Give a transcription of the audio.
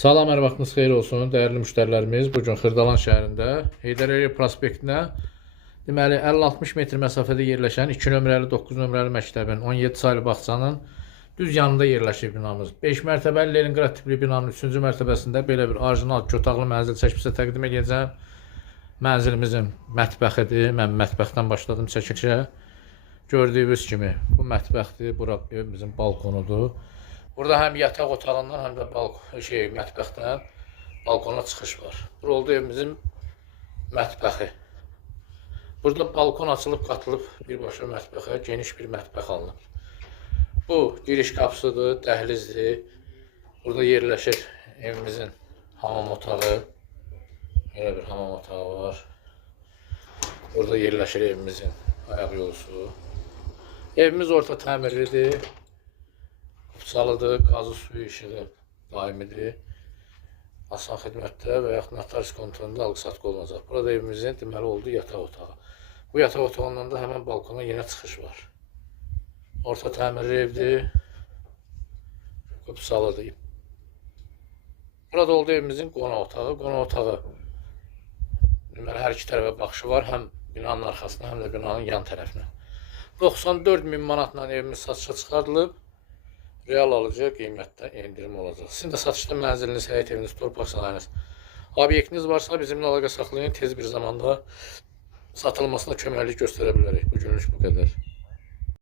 Salam, hər vaxtınız xeyir olsun, dəyərli müştərilərimiz. Bugün Xırdalan şəhərində Heydər Əliyev prospektinə deməli 50-60 metr məsafədə yerləşən 2 nömrəli 9 nömrəli məktəbin 17 saylı bağçanın düz yanında yerləşir binamız. 5 mərtəbəli Leningrad tipli binanın 3-cü mərtəbəsində belə bir orijinal 2 otaqlı mənzil çəkmişsə təqdim edəcəm. Mənzilimizin mətbəxidir. Mən mətbəxdən başladım çəkilişə. Gördüyünüz kimi bu mətbəxdir, bura evimizin balkonudur. Burada həm yataq otağından, həm də mətbəxdən balkona çıxış var. Bura oldu evimizin mətbəxi. Burada balkon açılıb, qatılıb birbaşa mətbəxə, geniş bir mətbəx alınıb. Bu giriş qapısıdır, dəhlizdir. Burada yerləşir evimizin hamam otağı. Belə bir hamam otağı var. Burada yerləşir evimizin ayaq yolusu. Evimiz orta təmirlidir. Qupçalıdır, qazı suyu işığı daimidir. Asan xidmətdə və yaxud notarius kontrolunda alqı-satqı olunacaq. Burada evimizin deməli oldu yataq otağı. Bu yataq otağından da həmən balkona yenə çıxış var. Orta təmirli evdir. Qupçalıdır. Burada oldu evimizin qonaq otağı. Qonaq otağı deməli hər iki tərəfə baxışı var. Həm binanın arxasına, həm də binanın yan tərəfinə. 94.000 manatla evimiz satışa çıxarılıb. Real alıcı qiymətdə endirim olacaq. Sizin də satışda mənziliniz, həyət eviniz, torpaq sahəniz, obyektiniz varsa bizimlə əlaqə saxlayın. Tez bir zamanda satılmasına köməklik göstərə bilərik. Bugünlük bu qədər.